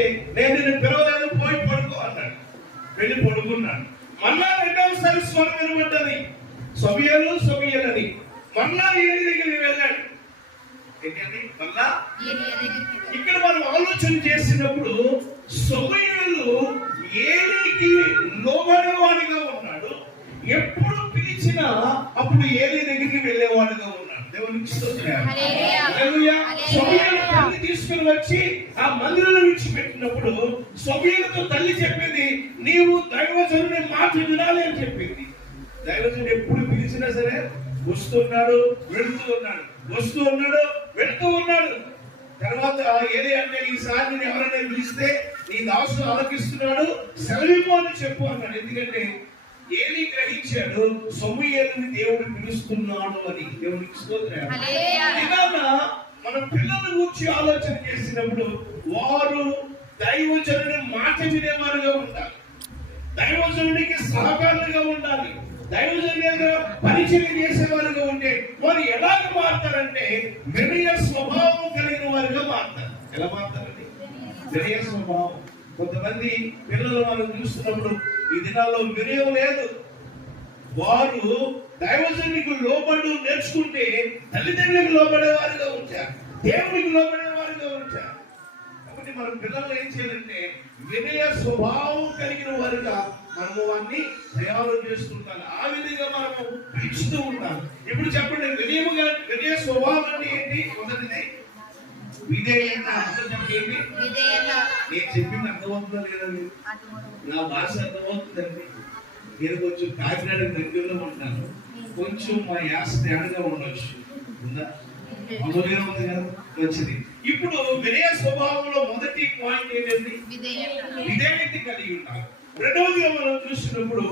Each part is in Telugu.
నేను నిన్ను పిలవలేదు, పోయి పడుకో అన్నాడు. వెళ్ళి పడుకున్నాడు. మళ్ళా రెండవసారి స్వరం వినబడ్డది, సమూయేలు అని. మళ్ళా ఏలీ దగ్గరికి వెళ్ళాడు. ఏంటండి మళ్ళా ఇక్కడ మనం ఆలోచన చేసినప్పుడు సమూయేలు ఏలీకి లోబడేవాడిగా ఉన్నాడు. ఎప్పుడు పిలిచినా అప్పుడు ఏలీ దగ్గరికి వెళ్ళేవాడుగా ఉన్నాడు. దేవునికి స్తోత్రం. హల్లెలూయా. సమూయేలు తల్లి తీసుకుని వచ్చి ఆ మందిరంలో విడిచిపెట్టినప్పుడు సమూయేలుతో తల్లి చెప్పింది, నీవు దైవజనుని మాట వినాలి అని చెప్పింది. దైవజనుడు ఎప్పుడు పిలిచినా సరే వస్తున్నాడు, వెళుతూ ఉన్నాడు, వస్తూ ఉన్నాడు, వెళుతూ ఉన్నాడు. తర్వాత ఏలీ అంటే, ఈసారి నేను ఎవరైనా పిలిస్తే నీ దాసుడు ఆలకిస్తున్నాడు, సెలవివ్వు అని చెప్పు అన్నాడు. ఎందుకంటే ఏలీ గ్రహించాడు సమూయేలుని దేవుడు పిలుస్తున్నాడు అని. దేవునికి స్తోత్రం. ఇలా మన పిల్లల గురించి ఆలోచన చేసినప్పుడు వారు దైవజనుని మాట వినేవారుగా ఉండాలి, దైవజనునికి సహకారులుగా ఉండాలి, దైవజనునిగా పరిచయం చేసేవారుగా ఉంటే వారు ఎలాగ మారుతారంటే వినయ స్వభావం కలిగిన వారుగా మారుతారు. ఎలా మారుతారండి? వినయ స్వభావం. కొంతమంది పిల్లలు మనం చూస్తున్నప్పుడు ఈ దినాల్లో వినయం లేదు. వారు దైవజనునికి లోబడు నేర్చుకుంటే తల్లిదండ్రులకు లోబడేవారుగా ఉంటారు, దేవునికి లోబడేవారుగా ఉంటారు. కాబట్టి మనం పిల్లలు ఏం చేయాలంటే వినయ స్వభావం కలిగిన వారుగా మనము వారిని తయారు చేస్తుంటాం. ఆ విధంగా మనము పెంచుతూ ఉంటాం. ఇప్పుడు చెప్పండి, వినయ స్వభావం అంటే ఏంటి? మొదటిది విధేయత. చెప్పండి, నేను చెప్పింది అర్థమవుతుందా లేదండి? నా భాష అర్థమవుతుందండి? నేను కొంచెం కాకినాడ దగ్గరలో ఉంటాను, కొంచెం మా యాస తేడాగా ఉండొచ్చు. ఉందా? అమూల్యం ఉంది కదా, మంచిది. ఇప్పుడు వినయ స్వభావంలో మొదటి పాయింట్ ఏంటండి? విధేయత కలిగి ఉంటారు. రెండవదిగా మనం చూసినప్పుడు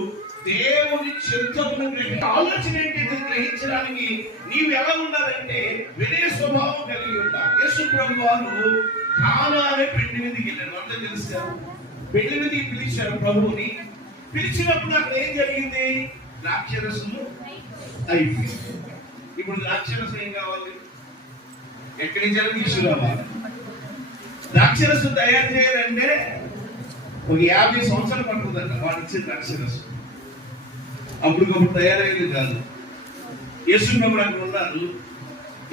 దేవుని చిత్తమును ఆలోచన ఏంటి గ్రహించడానికి నీవు ఎలా ఉండాలంటే వినయ స్వభావం కలిగి ఉంటావు. యేసు ప్రభు వారు కానా అనే పెళ్లి మీదకి వెళ్ళారు. అందరూ తెలుస్తారు. పెళ్లి మీదకి పిలిచారు ప్రభువుని. పిలిచినప్పుడు అక్కడ ఏం జరిగింది? ద్రాక్షరసము అయిపోయింది. ఇప్పుడు ద్రాక్షరసం ఏం కావాలి? ఎక్కడి నుంచి తీసుకురావాలి? ద్రాక్షరసం తయారు చేయాలంటే ఒక 50 సంవత్సరాలు పడుతుందంట వాడు ఇచ్చే ద్రాక్షరసం. అప్పటికప్పుడు తయారయ్యేది కాదు. యేసుప్రభుడు అక్కడ ఉన్నారు,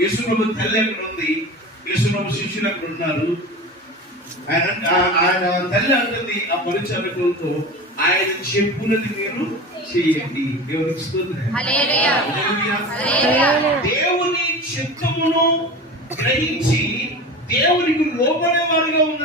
యేసుప్రభు తల్లి అక్కడ ఉంది, యేసుప్రభు శిష్యులు అక్కడ ఉన్నారు. ఆయన తల్లి అంటుంది ఆ పరిచారకులతో, ఆయన చెప్పున్నది మీరు చేయండి. దేవునికి స్తోత్రం. దేవుని చిత్తమును గ్రహించి దేవునికి లోబడే వారిగా ఉన్న